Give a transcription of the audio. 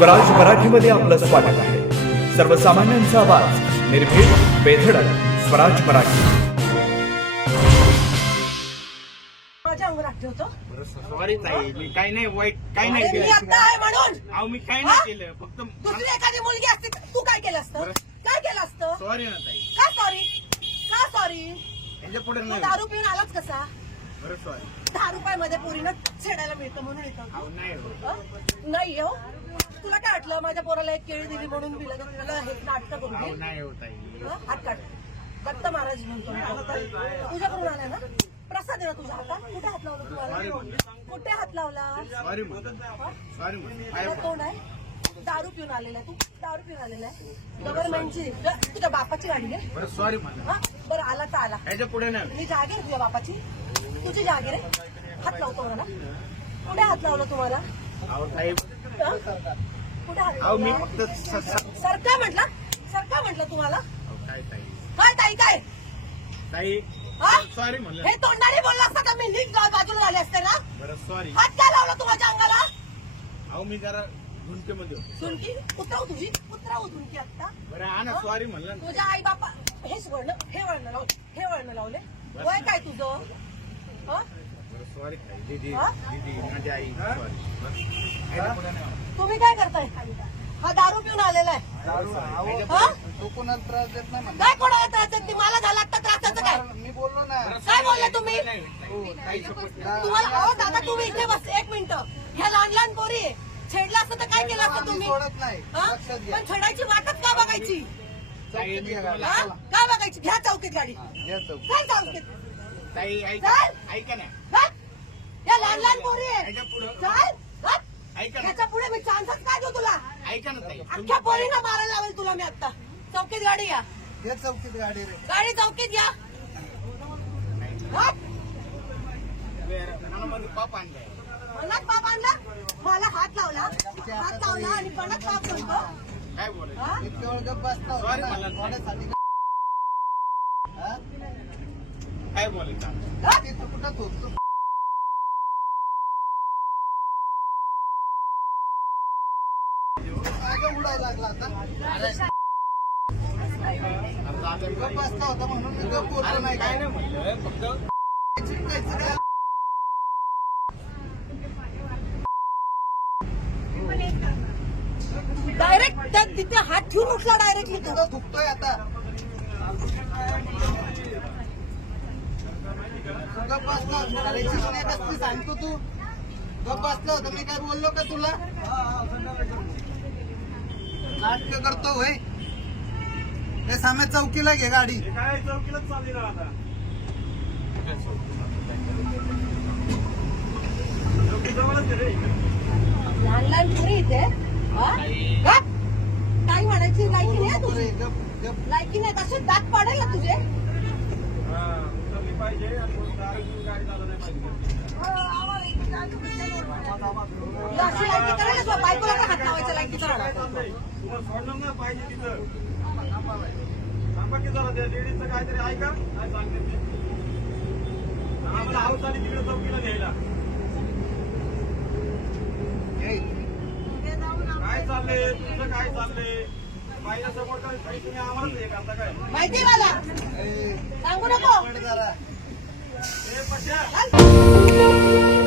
स्वराज मराठीमध्ये आपलं स्वागत आहे. सर्वसामान्यांचा आवाज, निर्भीड, बेधडक, स्वराज मराठी. माझ्या अंगावर ठेवतो. सॉरी ताई, मी काही नाही वाईट, काही नाही मी केलं. आता आहे म्हणून. अहो मी काही नाही केलं, फक्त दुसरी एखादी मुलगी असती तर तू काय केलं असतं? काय केलं असतं? सॉरी ना ताई. का सॉरी? का सॉरी? यांच्या पुढे तू नाही. दारू पिऊन आलाच कसा? बरं सॉरी. 10 रुपयामध्ये पोरीनं छेडायला मिळतं म्हणून येतो. अहो नाही हो. नाही हो. तुला काय वाटलं माझ्या पोराला एक केळी दिली म्हणून दिलं का तुला हे नाटक करून अहो दे? नाही हो ताई. हात काढ. दत्त महाराज म्हणतो मी. तुझ्याकडून आलाय ना? प्रसाद आहे ना तुझ्या हातात? कुठे हात लावला तुम्हाला? कुठे हात लावला? सॉरी म्हणतो. सॉरी म्हणतो. तुला कोण आहे? दारू पिऊन आलेला आहे. तू दारू पिऊन आलेला आहे. गव्हर्नमेंटची तुझ्या बापाची गाडी आहे. बरं सॉरी म्हणतो. हा बरं आला तर आला. याच्या पुढे नाही. मी जागीर आहे तुझ्या बापाची. तुझी जागीर आहे. हात लावतो मला. कुठे हात लावला तुम्हाला? अहो ताई, हा? कुठे हात अहो मी लावला? फक्त सर काय म्हटलं? सर काय म्हटलं तुम्हाला? अहो काय ताई. काय ताई काय? ताई हा? सॉरी म्हणलं. हे तोंडाने बोलला असता का मी नीट बाजूला झाले असते ना? बरं सॉरी. हात काय लावला तुझ्या अंगाला? अहो मी जरा झुंकेमध्ये होतो. सुनकी उतराव तुझी उतराव झुणकी आता. बरं हा ना, सॉरी म्हणलं ना. तुझ्या आई बापा हेच वळण हे वळण लावले हे वळण लावले. वय काय तुझं? हं? बरं सॉरी ताई. दीदी हा? दीदी माझी आई सॉरी. याच्या पुढे नाही. तुम्ही काय करताय? हा दारू पिऊन आलेला आहे. हं? तू कोणाला त्रास देत नाही म्हणलं. काय कोणाला त्रास देत नाही? मला झाला आता त्रासाचं काय? मी बोललो ना. काय बोलले तुम्ही? काही शपथ. तुम्हाला अहो दादा तुम्ही इथे बस एक मिनिट. ह्या लहान लहान पोरी आहे. छेडलं असतं तर काय केलं असतं आम्ही तुम्ही? सोडत नाही. हं? लक्षात घ्या. पण छेडायची वाटच का बघायची? चौकीत घ्या गाडी. हं? का बघायची? घ्या चौकीत गाडी. घ्या चौकीत. काय चौकीत? ताई ऐका चल. ऐका ना. चल. या लहान लहान पोरी आहे. याच्या पुढं चल. चल. ऐका ना. ह्याच्या पुढे मी चान्सच काय देऊ तुला? ऐका ना ताई. अख्ख्या पोरीनं मारायला लावेल तुला मी आता. चौकीत गाडी या. घ्या चौकीत गाडी रे. गाडी चौकीत या. हट. मनामध्ये पाप आणलाय. मनात पाप आणला? मला हात लावला आणि मनात पाप म्हणतो. काय बोलायचं? हा? इतक्या वेळ गप्प बसता होता Sorry ना. मला. कोणासाठी हा? काय बोलायचं? हट. ते तू कुठं थोपतो? मागं उडायला लागला आता. गप्प बसता होता म्हणून मी गप्प बोललो नाही. काय नाही म्हणलं, फक्त चिडकायचं काय? डायरेक्ट त्या तिथे हात ठेवून उठला डायरेक्टली तू. तुझं दुखतोय आता. तू गप्प बसला होता. अरे शिकण्या कसली सांगतो तू. गप्प बसला होता. मी काय बोललो का तुला? नाटक करतो होय. हे सामे चौकीला घे गाडी. काय चौकीलाच चालली ना आता. चौकी जवळच आहे रे. लहान लहान पोरी इथे. हा? गप. काय म्हणायची लायकी नाही आहे तुझी. गप्प गप्प. लायकी नाही तसे दात पाडेल ना तुझे. उतरली पाहिजे आणि कोणी दारू पिऊन गाडी चालवली नाही पाहिजे. तुला अशी लायकी करायला तुला बायकोला का हात लावायचं लायकी करायला? तुम्हाला सोडलं ना पाहिजे तिथं. सांगा की जरा त्या लेडीजचं काहीतरी ऐका. काय सांगते ते. आम्हाला हाऊस आली तिकडे चौकीला न्यायला. हे. काय चाललंय तुमचं? काय चाललंय? बाईला सपोर्ट करायचं तुम्ही आम्हालाच हे करता काय? माहिती मला हे. सांगू नको. पड जरा. हे पश्या. चल.